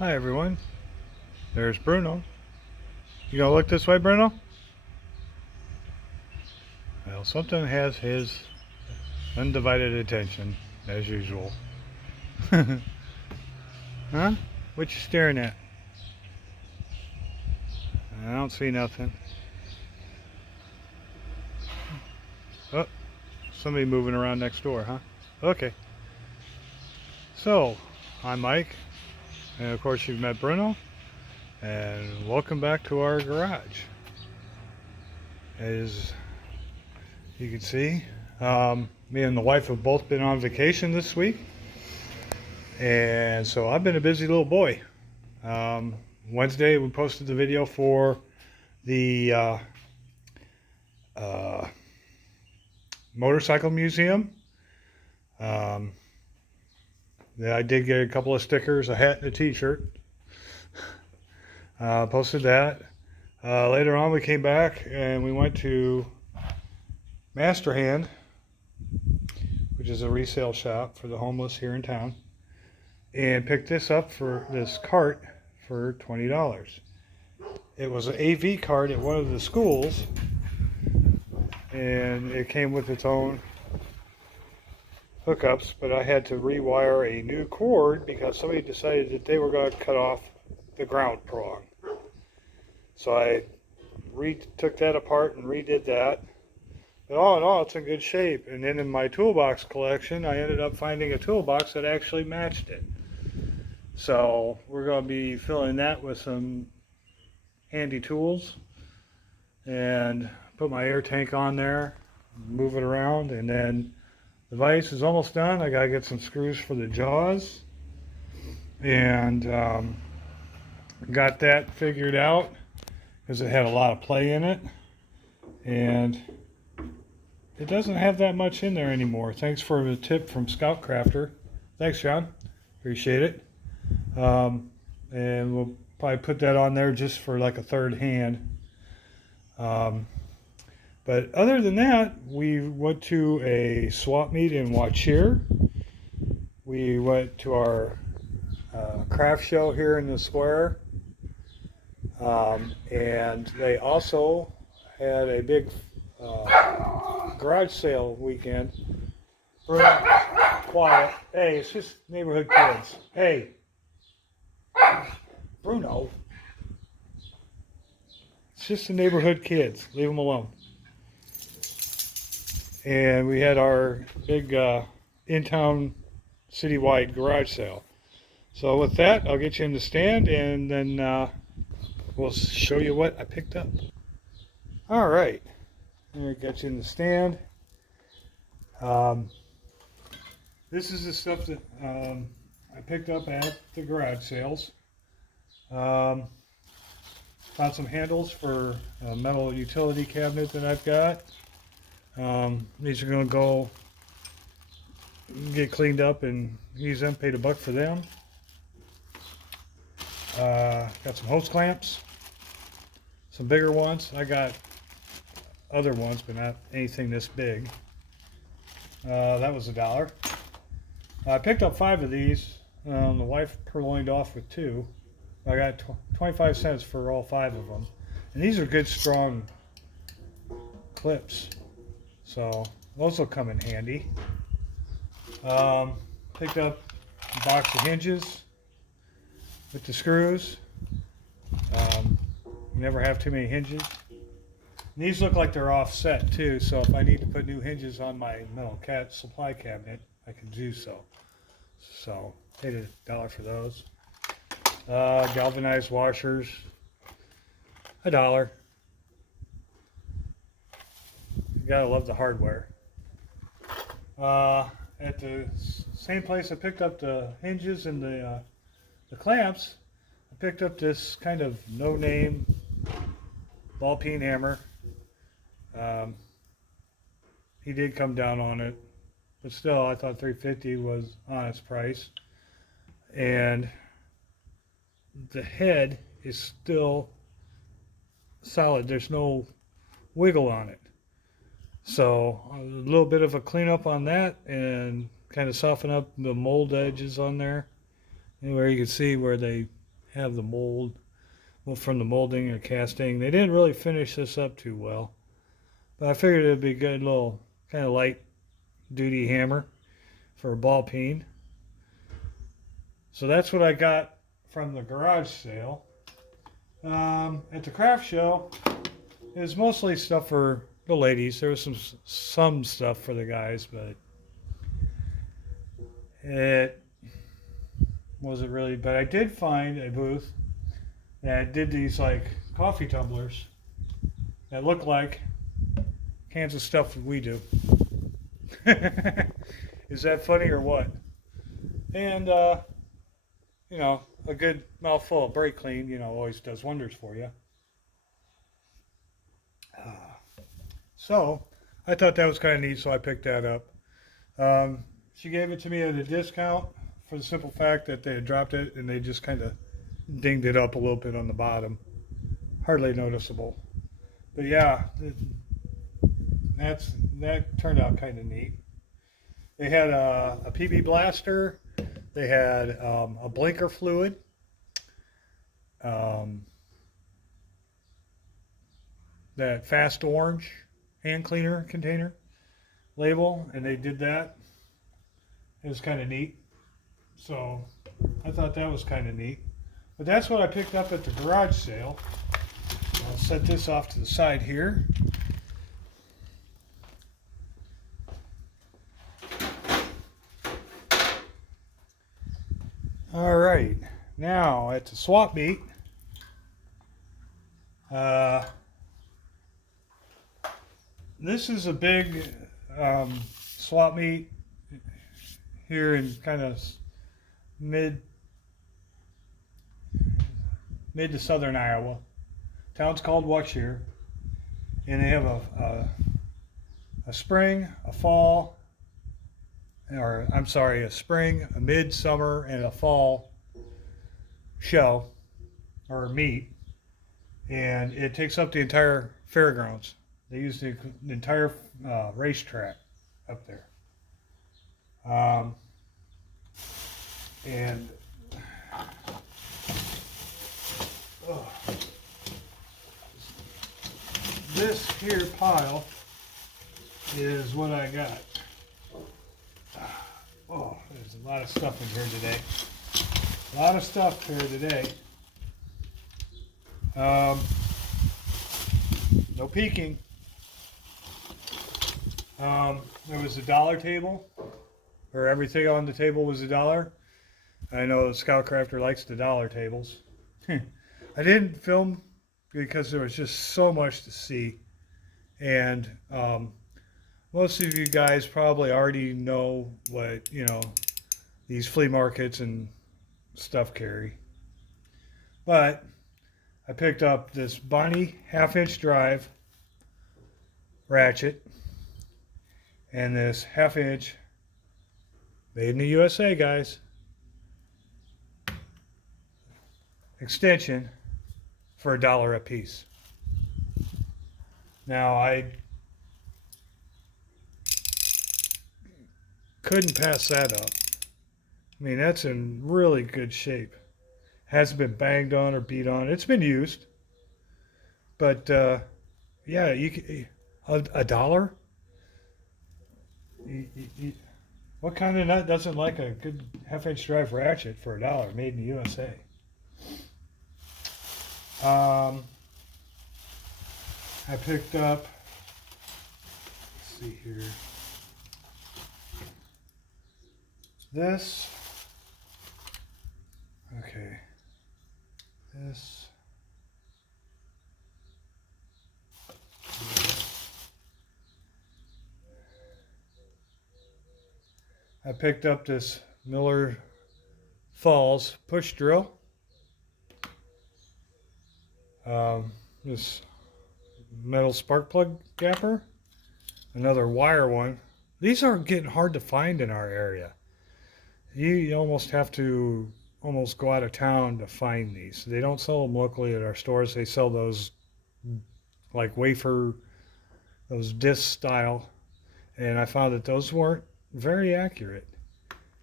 Hi everyone, there's Bruno. You gonna look this way, Bruno? Well, something has his undivided attention, as usual. Huh? What you staring at? I don't see nothing. Oh, somebody moving around next door, huh? Okay. So, I'm Mike, and of course you've met Bruno, and welcome back to our garage. As you can see, me and the wife have both been on vacation this week, and so I've been a busy little boy. Um, Wednesday, we posted the video for the uh, motorcycle museum. Um, I did get a couple of stickers, a hat, and a t-shirt. Posted that. Later on, we came back and we went to Masterhand, which is a resale shop for the homeless here in town, and picked this up for this cart for $20. It was an AV cart at one of the schools, and it came with its own hookups, but I had to rewire a new cord because somebody decided that they were going to cut off the ground prong. So I took that apart and redid that. But all in all, it's in good shape. And then in my toolbox collection, I ended up finding a toolbox that actually matched it. So we're going to be filling that with some handy tools and put my air tank on there, move it around, and then the vise is almost done. I gotta get some screws for the jaws, and got that figured out because it had a lot of play in it, and it doesn't have that much in there anymore. Thanks for the tip from Scout Crafter. Thanks, John. Appreciate it. And we'll probably put that on there just for like a third hand. But other than that, we went to a swap meet in Waucheer. We went to our craft show here in the square. And they also had a big garage sale weekend. Bruno, quiet. Hey, it's just neighborhood kids. Hey, Bruno. It's just the neighborhood kids. Leave them alone. And we had our big in-town citywide garage sale. So with that, I'll get you in the stand, and then we'll show you what I picked up. All right, there, got you in the stand. This is the stuff that I picked up at the garage sales. Found some handles for a metal utility cabinet that I've got. These are going to go get cleaned up and use them, paid $1 for them. Got some hose clamps, some bigger ones. I got other ones, but not anything this big. That was $1. I picked up 5 of these. The wife purloined off with 2. I got 25 cents for all 5 of them. And these are good, strong clips. So those will come in handy. Picked up a box of hinges with the screws. You never have too many hinges. And these look like they're offset too, so if I need to put new hinges on my metal supply cabinet, I can do so. So paid $1 for those. Galvanized washers, $1. You gotta love the hardware. At the same place I picked up the hinges and the clamps, I picked up this kind of no-name ball peen hammer. He did come down on it, but still I thought $3.50 was honest price. And the head is still solid. There's no wiggle on it. So a little bit of a cleanup on that and kind of soften up the mold edges on there. Anywhere you can see where they have the mold, well, from the molding and casting. They didn't really finish this up too well, but I figured it'd be a good little kind of light duty hammer for a ball peen. So that's what I got from the garage sale. At the craft show, it was mostly stuff for the ladies. There was some stuff for the guys, but it wasn't really. But I did find a booth that did these like coffee tumblers that look like cans of stuff that we do. Is that funny or what? And you know, a good mouthful of brake clean, you know, always does wonders for you. So I thought that was kind of neat, so I picked that up. She gave it to me at a discount for the simple fact that they had dropped it and they just kind of dinged it up a little bit on the bottom. Hardly noticeable. But yeah, that turned out kind of neat. They had a PB blaster. They had a blinker fluid. That Fast Orange hand cleaner container label, and they did that. It was kind of neat. So I thought that was kind of neat. But that's what I picked up at the garage sale. I'll set this off to the side here. All right, now at the swap meet, this is a big swap meet here in kind of mid to southern Iowa. Town's called Waukesha, and they have a spring, a fall, or I'm sorry, a spring, a midsummer, and a fall show or meet, and it takes up the entire fairgrounds. They use the entire racetrack up there, and this here pile is what I got. Oh, there's a lot of stuff in here today. A lot of stuff here today. No peeking. There was a dollar table, or everything on the table was $1. I know Scout Crafter likes the dollar tables. I didn't film because there was just so much to see, and most of you guys probably already know what, you know, these flea markets and stuff carry. But I picked up this Bonnie half-inch drive ratchet and this half-inch, made in the USA, guys, extension for $1 a piece. Now, I couldn't pass that up. I mean, that's in really good shape. Hasn't been banged on or beat on. It's been used. But, yeah, a dollar? What kind of nut doesn't like a good half-inch drive ratchet for $1 made in the USA? I picked up, let's see here, this, okay, this, I picked up this Miller Falls push drill. This metal spark plug gapper, another wire one. These are getting hard to find in our area. You almost have to almost go out of town to find these. They don't sell them locally at our stores. They sell those like wafer, those disc style, and I found that those weren't very accurate.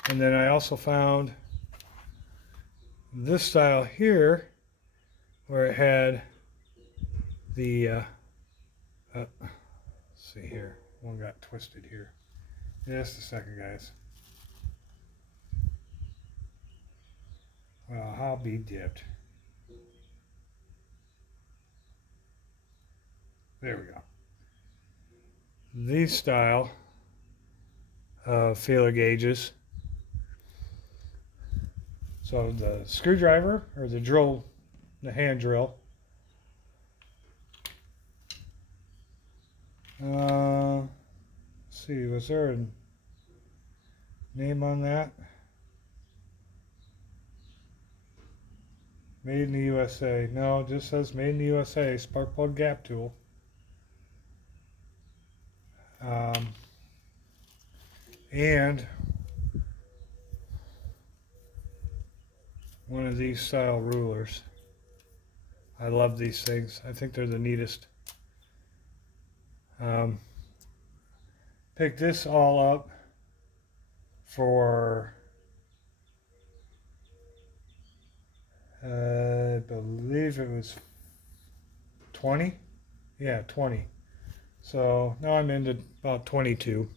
And then I also found this style here, where it had the, let's see here, one got twisted here. Just a second, guys. Well, I'll be dipped. There we go. These style feeler gauges. So the screwdriver or the drill, the hand drill. Let's see, was there a name on that? Made in the USA. No, it just says made in the USA. Spark plug gap tool. And one of these style rulers. I love these things. I think they're the neatest. Picked this all up for I believe it was 20. Yeah, 20. So now I'm into about 22.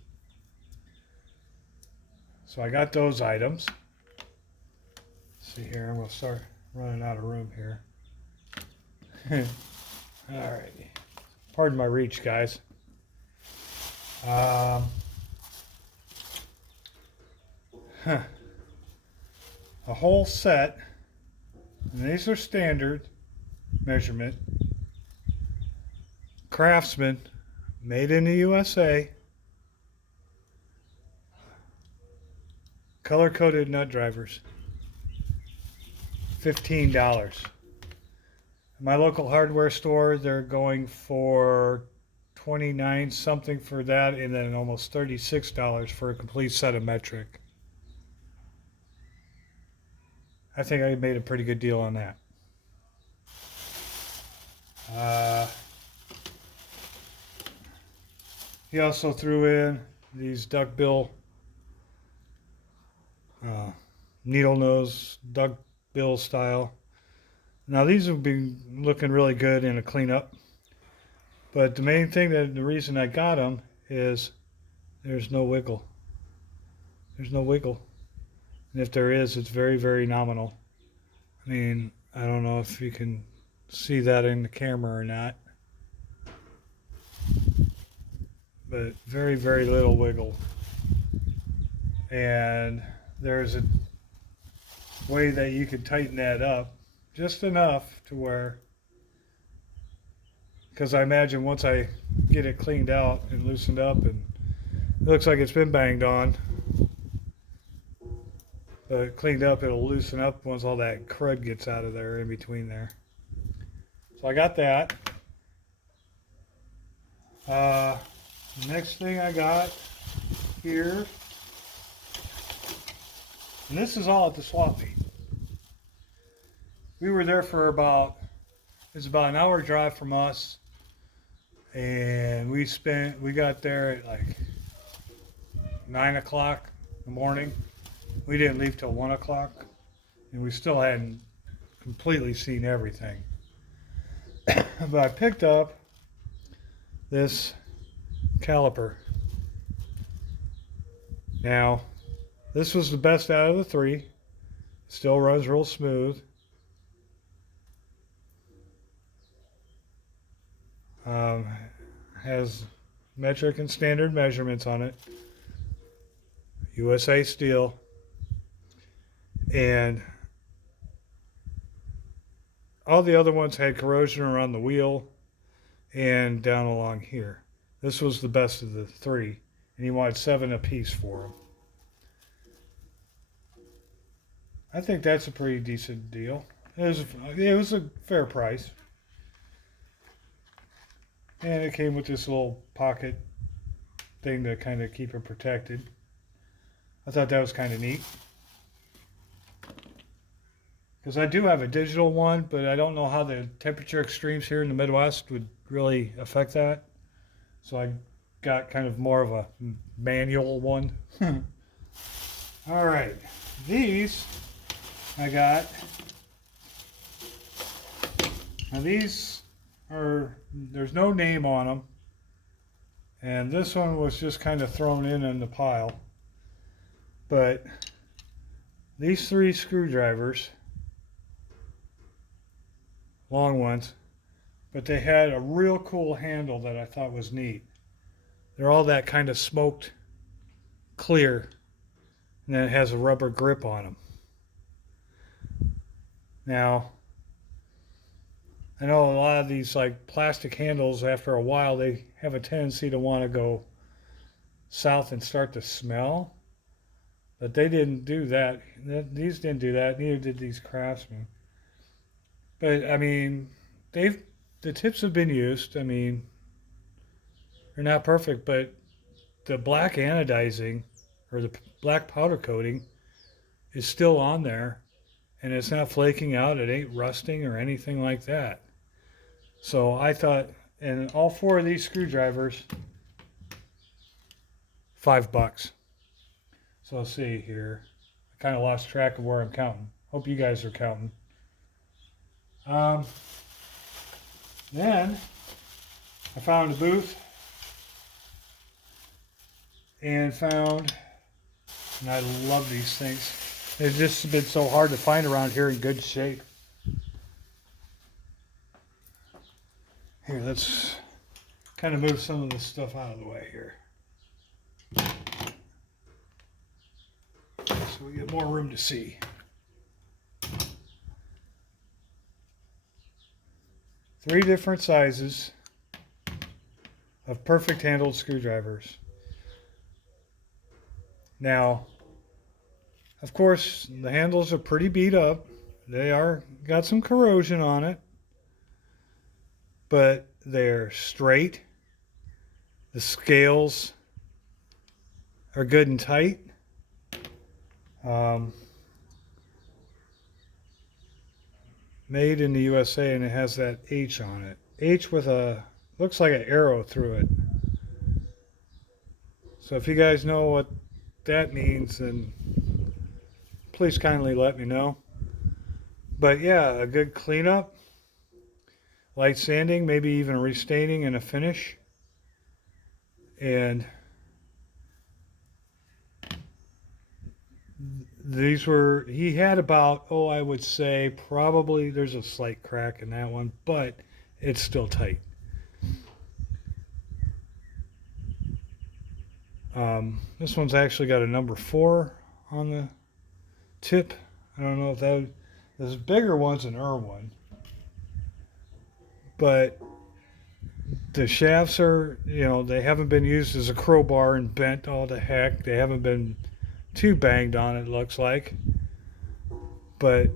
So I got those items. Let's see here, I'm going to start running out of room here. Alrighty. Pardon my reach, guys. A whole set, and these are standard measurement. Craftsman, made in the USA. Color-coded nut drivers. $15. My local hardware store, they're going for $29 something for that, and then almost $36 for a complete set of metric. I think I made a pretty good deal on that. He also threw in these duckbill, needle nose duckbill style. Now these will be looking really good in a cleanup, but the main thing, the reason I got them is there's no wiggle. There's no wiggle. And if there is, it's very, very nominal. I mean, I don't know if you can see that in the camera or not, but very, very little wiggle. And there's a way that you could tighten that up just enough to where, because I imagine once I get it cleaned out and loosened up, and it looks like it's been banged on, but cleaned up, it'll loosen up once all that crud gets out of there in between there. So I got that. Next thing I got here, and this is all at the swap meet. We were there for it's about an hour drive from us, and we got there at like 9 o'clock in the morning. We didn't leave till 1 o'clock, and we still hadn't completely seen everything. But I picked up this caliper. Now, this was the best out of the three. Still runs real smooth. Has metric and standard measurements on it. USA steel. And all the other ones had corrosion around the wheel and down along here. This was the best of the three, and he wanted 7 apiece for them. I think that's a pretty decent deal. It was a fair price. And it came with this little pocket thing to kind of keep it protected. I thought that was kind of neat. Because I do have a digital one, but I don't know how the temperature extremes here in the Midwest would really affect that. So I got kind of more of a manual one. All right. These I got Now these there's no name on them. And this one was just kind of thrown in the pile. But these 3 screwdrivers, long ones, but they had a real cool handle that I thought was neat. They're all that kind of smoked clear, and then it has a rubber grip on them. Now, I know a lot of these like plastic handles, after a while, they have a tendency to want to go south and start to smell. But they didn't do that. These didn't do that. Neither did these Craftsman. But I mean, the tips have been used. I mean, they're not perfect, but the black anodizing or the black powder coating is still on there, and it's not flaking out. It ain't rusting or anything like that. So I thought, and all 4 of these screwdrivers, $5. So let's see here. I kind of lost track of where I'm counting. Hope you guys are counting. Then I found a booth and found, and I love these things. They've just been so hard to find around here in good shape. Here, let's kind of move some of this stuff out of the way here, so we get more room to see. Three different sizes of perfect handled screwdrivers. Now, of course, the handles are pretty beat up. They are got some corrosion on it, but they're straight. The scales are good and tight. Made in the USA, and it has that H on it. H with a, looks like an arrow through it. So if you guys know what that means, then please kindly let me know. But yeah, a good cleanup, light sanding, maybe even restaining and a finish. And these were, he had about, oh, I would say probably, there's a slight crack in that one, but it's still tight. This one's actually got a number 4 on the tip. I don't know if that, there's bigger ones than Irwin, but the shafts are, you know, they haven't been used as a crowbar and bent all to heck. They haven't been too banged on, it looks like. But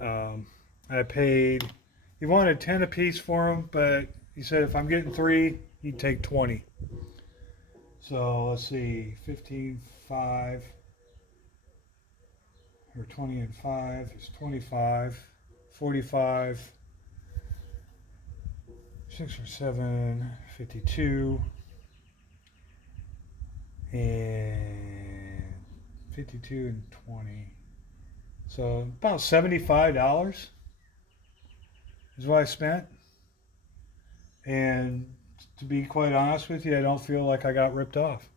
I paid, he wanted 10 a piece for them, but he said if I'm getting 3, he'd take 20. So let's see, 15.5 or 20 and 5 is 25, 45, 6 or 7, 52, and 52 and 20. So about $75 is what I spent. And to be quite honest with you, I don't feel like I got ripped off.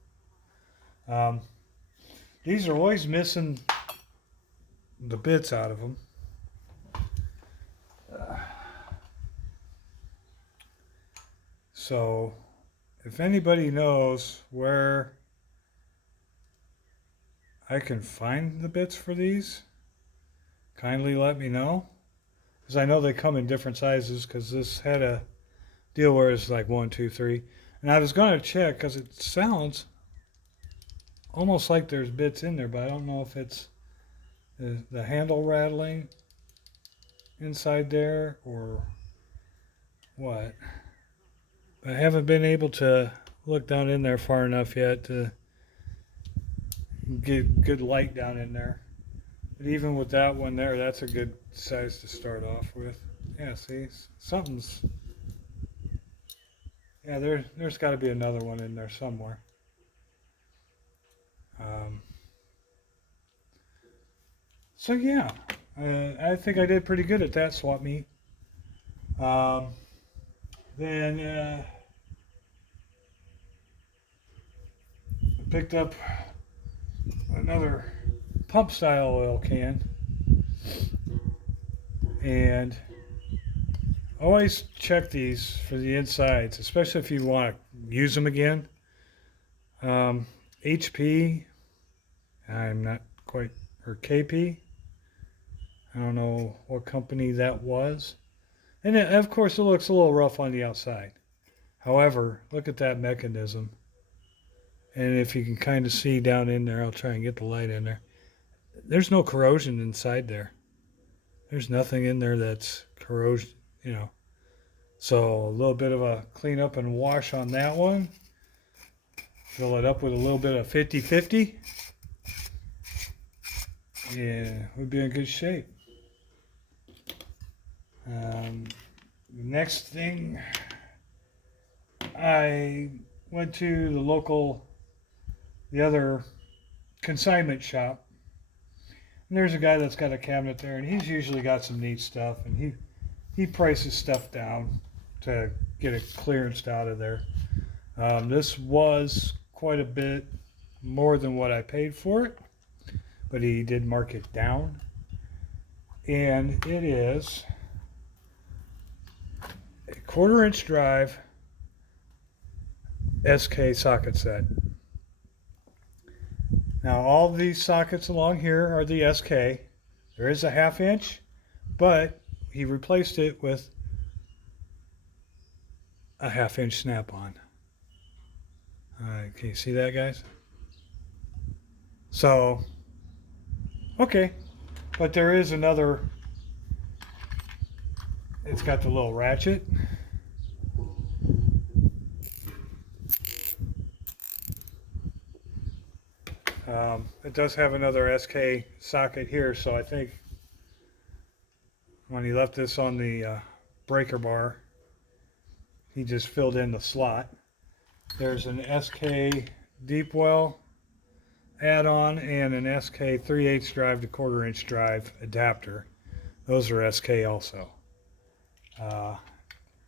These are always missing the bits out of them. So if anybody knows where I can find the bits for these, kindly let me know. Because I know they come in different sizes, because this had a deal where it's like 1, 2, 3. And I was going to check because it sounds almost like there's bits in there, but I don't know if it's the handle rattling inside there or what. I haven't been able to look down in there far enough yet to get good light down in there. But even with that one there, that's a good size to start off with. Yeah, see, something's, yeah, there's got to be another one in there somewhere. So yeah, I think I did pretty good at that swap meet. Um, then picked up another pump style oil can, and always check these for the insides, especially if you want to use them again. HP, I'm not quite, or KP, I don't know what company that was. And it, of course it looks a little rough on the outside. However, look at that mechanism. And if you can kind of see down in there, I'll try and get the light in there. There's no corrosion inside there. There's nothing in there that's corrosion, you know. So a little bit of a cleanup and wash on that one. Fill it up with a little bit of 50-50. Yeah, we'd be in good shape. The next thing, I went to the other consignment shop. And there's a guy that's got a cabinet there, and he's usually got some neat stuff, and he prices stuff down to get it clearanced out of there. This was quite a bit more than what I paid for it, but he did mark it down. And it is a 1/4-inch drive SK socket set. Now all these sockets along here are the SK. There is a 1/2 inch, but he replaced it with a 1/2 inch snap-on. Can you see that, guys? So, okay, but there is another, it's got the little ratchet. It does have another SK socket here, so I think when he left this on the breaker bar, he just filled in the slot. There's an SK deep well add-on and an SK 3/8 drive to 1/4 inch drive adapter. Those are SK also.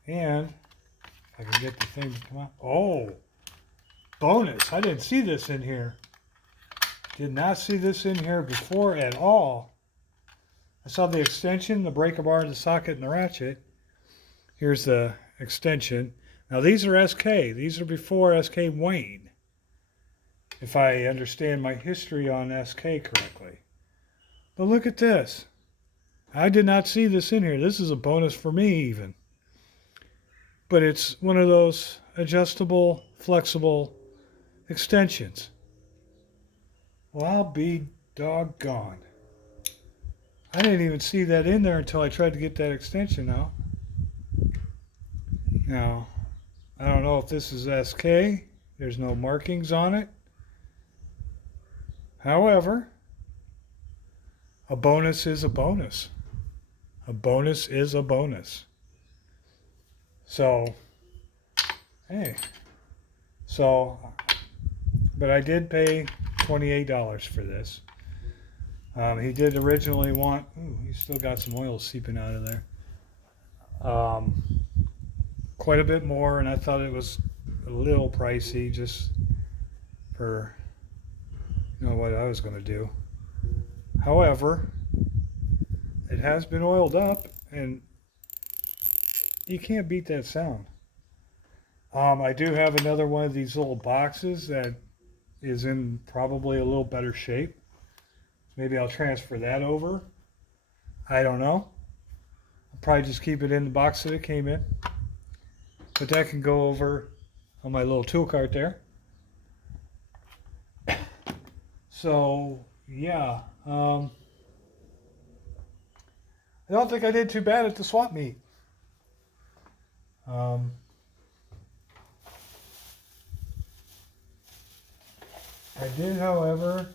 And if I can get the thing to come out. Oh, bonus. I didn't see this in here. Did not see this in here before at all. I saw the extension, the breaker bar, the socket, and the ratchet. Here's the extension. Now these are SK. These are before SK Wayne, if I understand my history on SK correctly. But look at this. I did not see this in here. This is a bonus for me even. But it's one of those adjustable, flexible extensions. Well, I'll be doggone. I didn't even see that in there until I tried to get that extension out. Now, I don't know if this is SK. There's no markings on it. However, a bonus is a bonus. A bonus is a bonus. So, hey. So, but I did pay $28 for this. He did originally want, ooh, he's still got some oil seeping out of there. Quite a bit more, and I thought it was a little pricey just for, you know, what I was going to do. However, it has been oiled up, and you can't beat that sound. I do have another one of these little boxes that is in probably a little better shape. Maybe I'll transfer that over. I don't know. I'll probably just keep it in the box that it came in. But that can go over on my little tool cart there. So, yeah. I don't think I did too bad at the swap meet. I did, however,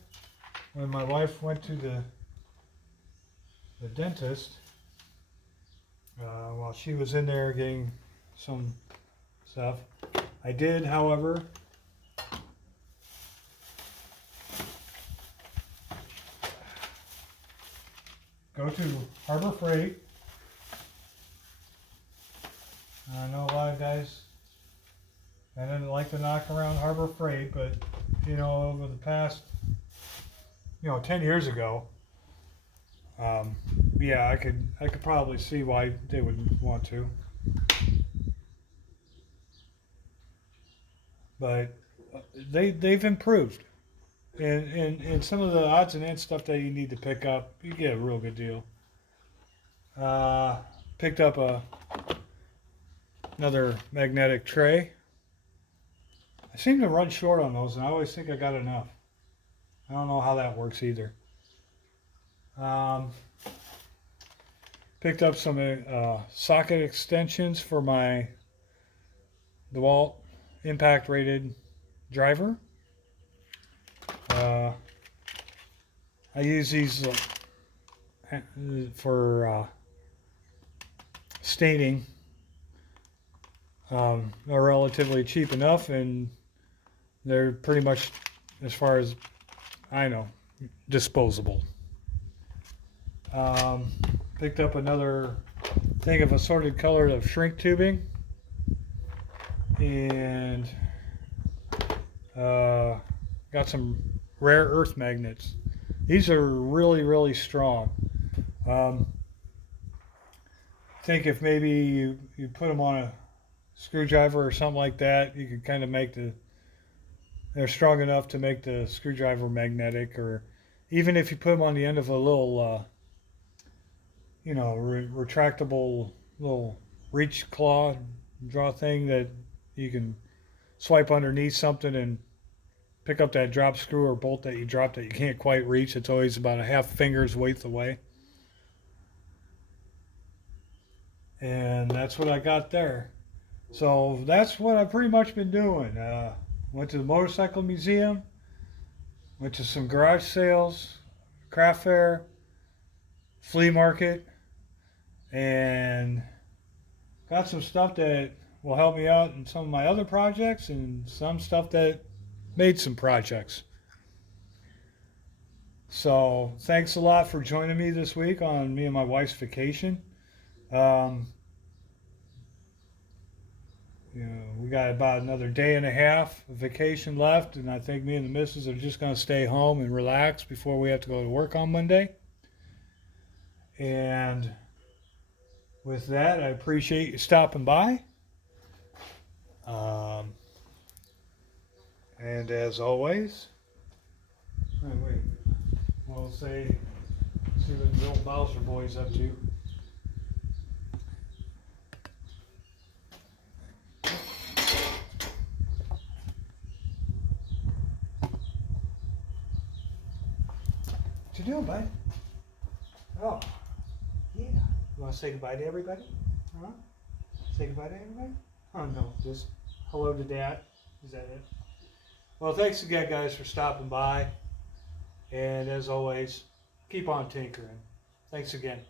when my wife went to the dentist, while she was in there getting some stuff, I did, however, go to Harbor Freight I know a lot of guys, I didn't like to knock around Harbor Freight, but you know, over the past, 10 years ago, yeah, I could probably see why they would want to. But they've improved, and some of the odds and ends stuff that you need to pick up, you get a real good deal. Picked up another magnetic tray. I seem to run short on those, and I always think I got enough. I don't know how that works either. Picked up some socket extensions for my DeWalt impact rated driver. I use these for staining. They're relatively cheap enough, and they're pretty much, as far as I know, disposable. Picked up another thing of assorted color of shrink tubing, and got some rare earth magnets. These are really, really strong. I think if maybe you put them on a screwdriver or something like that, you could kind of make they're strong enough to make the screwdriver magnetic, or even if you put them on the end of a little, retractable little reach claw draw thing that you can swipe underneath something and pick up that drop screw or bolt that you dropped that you can't quite reach. It's always about a half finger's width away. And that's what I got there. So that's what I've pretty much been doing. Went to the motorcycle museum, went to some garage sales, craft fair, flea market, and got some stuff that will help me out in some of my other projects, and some stuff that made some projects. So thanks a lot for joining me this week on me and my wife's vacation. We got about another day and a half of vacation left, and I think me and the missus are just going to stay home and relax before we have to go to work on Monday. And with that, I appreciate you stopping by. And as always, we'll see what the old Bowser boy's up to. What you doing, bud? Oh, yeah. You want to say goodbye to everybody? Huh? Say goodbye to everybody? Oh, no, just hello to Dad. Is that it? Well, thanks again, guys, for stopping by. And as always, keep on tinkering. Thanks again.